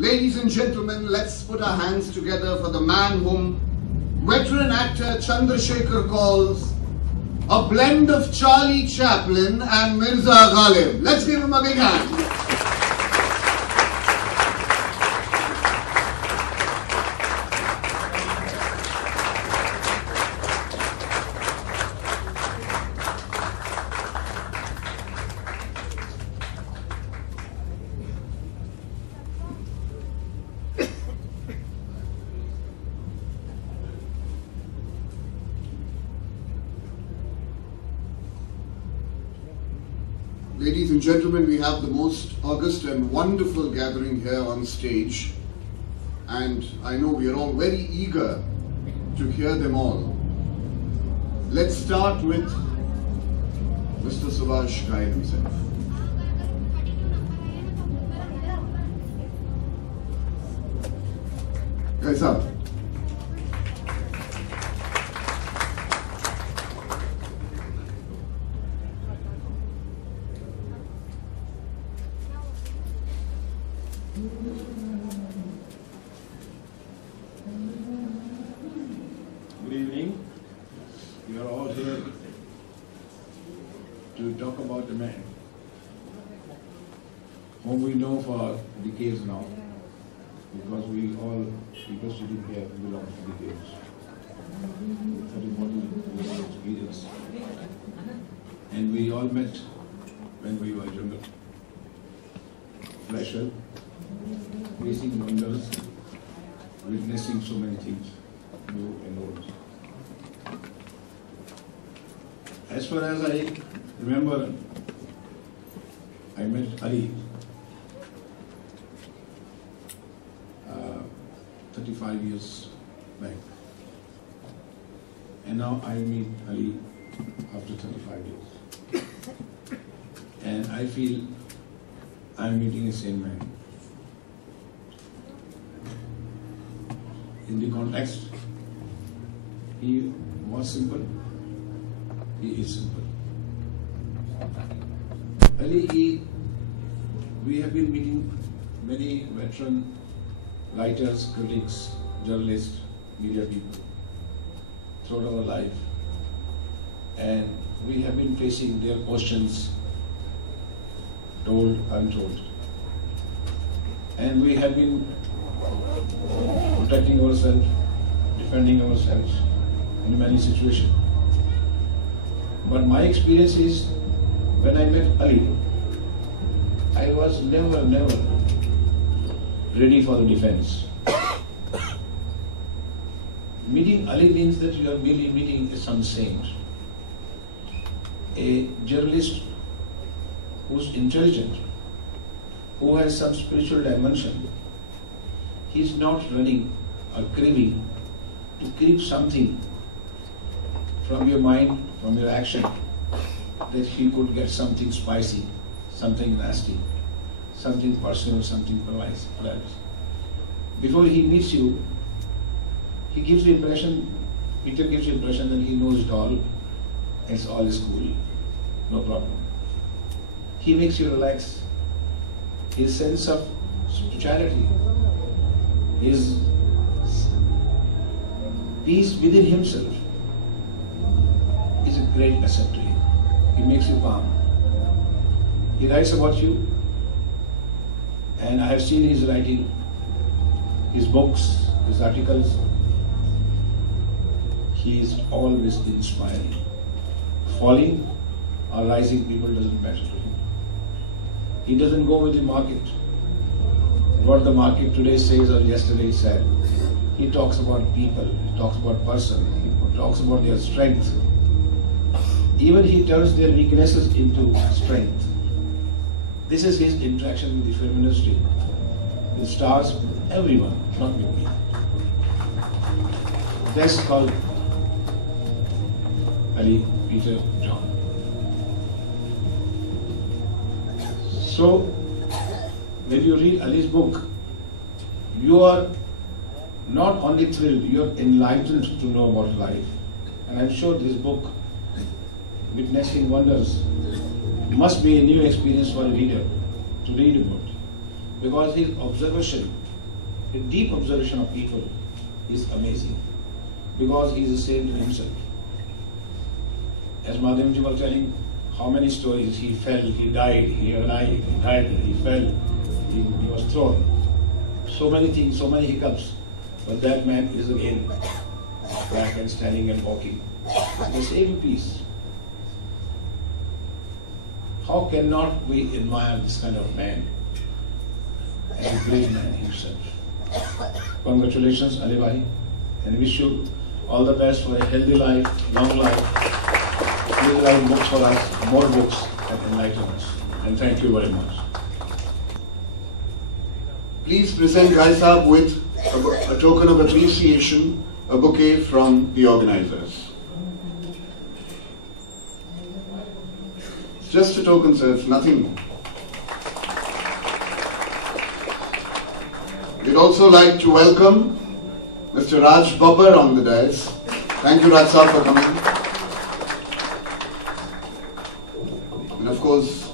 Ladies and gentlemen, let's put our hands together for the man whom veteran actor Chandrasekhar calls a blend of Charlie Chaplin and Mirza Ghalib. Let's give him a big hand. Ladies and gentlemen, we have the most august and wonderful gathering here on stage, and I know we are all very eager to hear them all. Let's start with Mr. Subhash Ghai himself. Guys up. Good evening. We are all here to talk about a man whom we know for decades now, because we all people sitting here belong to decades. 30-40 years of experience. And we all met when we were younger. Pleasure, facing wonders, witnessing so many things, new and old. As far as I remember, I met Ali 35 years back. And now I meet Ali after 35 years. And I feel I'm meeting the same man. In the context, he was simple, he is simple. Ali, we have been meeting many veteran writers, critics, journalists, media people throughout our life, and we have been facing their questions, told, untold. And we have been protecting ourselves, defending ourselves in many situations. But my experience is, when I met Ali, I was never ready for the defense. Meeting Ali means that you are merely meeting some saint, a journalist who's intelligent, who has some spiritual dimension. He's not running or craving to keep something from your mind, from your action, that he could get something spicy, something nasty, something personal, something perhaps. Before he meets you, he gives the impression, Peter gives the impression that he knows it all, it's all is cool, no problem. He makes you relax. His sense of spirituality, his peace within himself is a great asset to you. He makes you calm. He writes about you, and I have seen his writing, his books, his articles. He is always inspiring. Falling or rising people doesn't matter to him. He doesn't go with the market. What the market today says or yesterday said. He talks about people, he talks about person, he talks about their strength. Even he turns their weaknesses into strength. This is his interaction with the film industry. It stars everyone, not with me. That's called Ali Peter John. So, when you read Ali's book, you are not only thrilled, you are enlightened to know about life. And I'm sure this book, Witnessing Wonders, must be a new experience for a reader to read about, because his observation a deep observation of people is amazing, because he is a saint in himself. As Madhavji was telling, how many stories, he fell, he died, he died, he fell, he was thrown. So many things, so many hiccups, but that man is again back and standing and walking. The same peace. How cannot we admire this kind of man as a great man himself? Congratulations, Ali Bhai, and wish you all the best for a healthy life, long life. Please write books for us, more books, and enlighten us. And thank you very much. Please present Ghai Sahab with a token of appreciation, a bouquet from the organizers. It's just a token, sir, it's nothing more. We'd also like to welcome Mr. Raj Babbar on the dais. Thank you, Raj Sahab, for coming. And of course,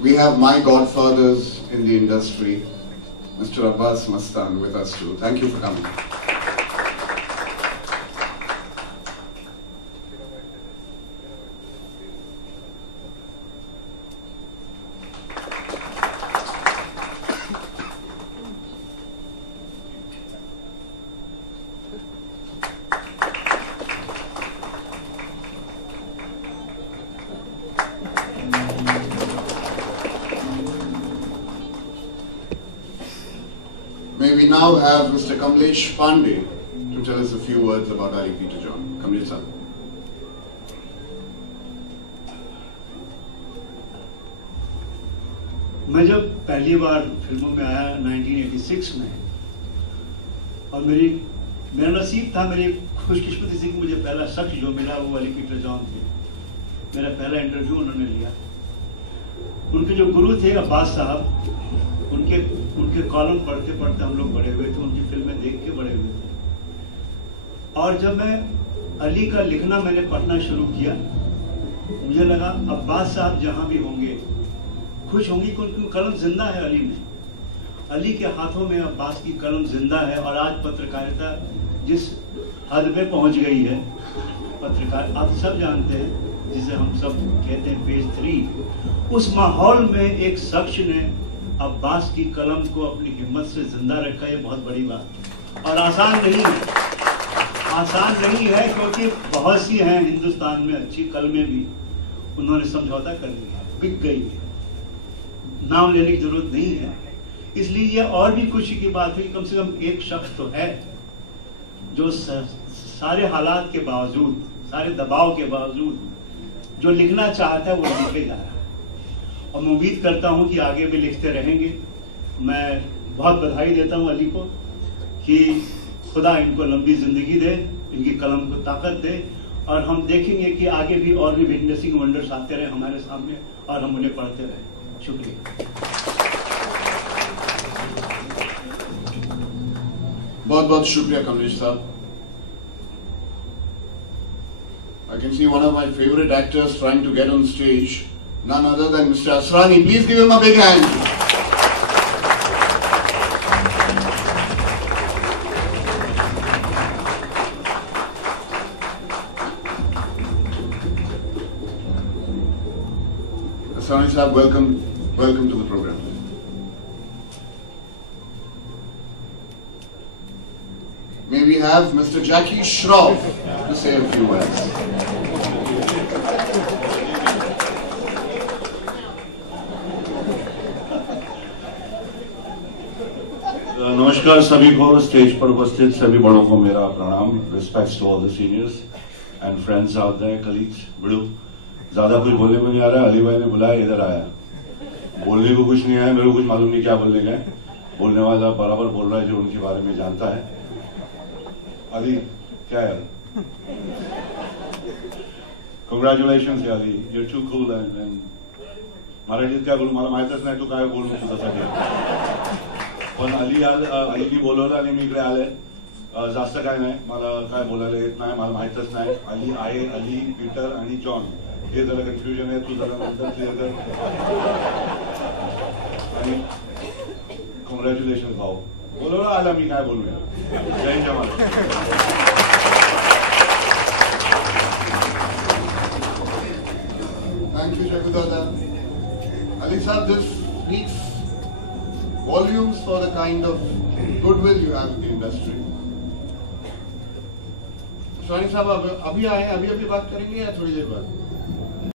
we have my godfathers in the industry, Mr. Abbas Mastan, with us too. Thank you for coming. May we now have Mr. Kamlesh Pandey to tell us a few words about Ali Peter John. Kamlesh sir. मैं जब पहली बार फिल्मों में आया 1986 में, और मेरा नसीब था, मेरी खुशकिस्मती थी कि मुझे पहला शख्स जो मिला वो अली पीटर जॉन थे। मेरा पहला इंटरव्यू उन्होंने लिया। उनके जो गुरु थे अब्बास साहब, उनके कॉलम पढ़ते पढ़ते हम लोग बड़े हुए थे, उनकी फिल्में देख के बड़े हुए थे। और जब मैं अली का लिखना मैंने पढ़ना शुरू किया, मुझे लगा अब्बास साहब जहां भी होंगे खुश होंगी कि उनकी कलम जिंदा है अली में। अली के हाथों में अब्बास की कलम जिंदा है। और आज पत्रकारिता जिस हद पे पहुंच गई है, पत्रकार आप सब जानते हैं, जिसे हम सब कहते हैं पेज 3, उस माहौल में एक शख्स ने अब्बास की कलम को अपनी हिम्मत से जिंदा रखा। ये बहुत बड़ी बात और आसान नहीं है, आसान नहीं है, क्योंकि बहुत सी हैं हिंदुस्तान में अच्छी कलमें भी उन्होंने समझौता कर लिया, बिक गई है, नाम लेने की जरूरत नहीं है। इसलिए ये और भी खुशी की बात है कि कम से कम एक शख्स तो है जो सारे हालात के बावजूद, सारे दबाव के बावजूद जो लिखना चाहता है वो लिखे जा रहा है। और मैं उम्मीद करता हूं कि आगे भी लिखते रहेंगे। मैं बहुत बधाई देता हूं अली को कि खुदा इनको लंबी जिंदगी दे, इनकी कलम को ताकत दे, और हम देखेंगे कि आगे भी और भी विटनेसिंग वंडर्स आते रहे हमारे सामने और हम उन्हें पढ़ते रहे। शुक्रिया। बहुत बहुत शुक्रिया कमलेश साहब। I can see one of my favorite actors trying to get on stage, none other than Mr. Asrani. Please give him a big hand. Asrani sahab, welcome to the program. May we have Mr. Jackie Shroff to say a few words. नमस्कार सभी को, stage पर उपस्थित सभी बड़ों को मेरा प्रणाम। Respects to all the seniors and friends out there, colleagues. बड़ू ज्यादा कुछ बोलने को नहीं आ रहा है, अली भाई ने बुलाया, इधर आया। बोलने को कुछ नहीं आया, मेरे को कुछ मालूम नहीं क्या बोलने गए। बोलने वाला बराबर बोल रहा है जो उनके बारे में जानता है। अली क्या है? Congratulations Ali, you are too cool and मराठीत काय बोलू मला माहितच नाही, तू काय बोलू तसं। पण अलीनी बोलवलं आणि मी इकडे आले। जास्त काय नाही, मला काय बोलायला येत नाही, मला माहितच नाही। अली आहे, अली, पीटर आणि जॉन, हे जरा कन्फ्युजन आहे, तू जरा नंतर क्लिअर कर। आणि कॉंग्रॅच्युलेशन भाऊ, बोलो ना आलमी काय बोलू यार. जय जवान. Thank you, Shakudada. Ali Saab, this speaks volumes for the kind of goodwill you have in the industry. Shani Saab, अभी आए, अभी बात करेंगे या थोड़ी देर बाद?